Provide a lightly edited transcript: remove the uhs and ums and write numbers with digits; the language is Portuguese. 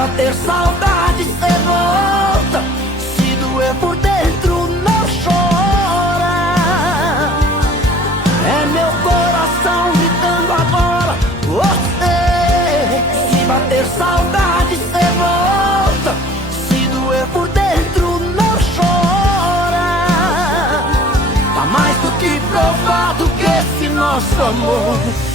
bater saudade, cê volta. Se doer por dentro, não chora. É meu coração gritando agora. Você, se bater saudade, cê volta. Se doer por dentro, não chora. Tá mais do que provado que esse nosso amor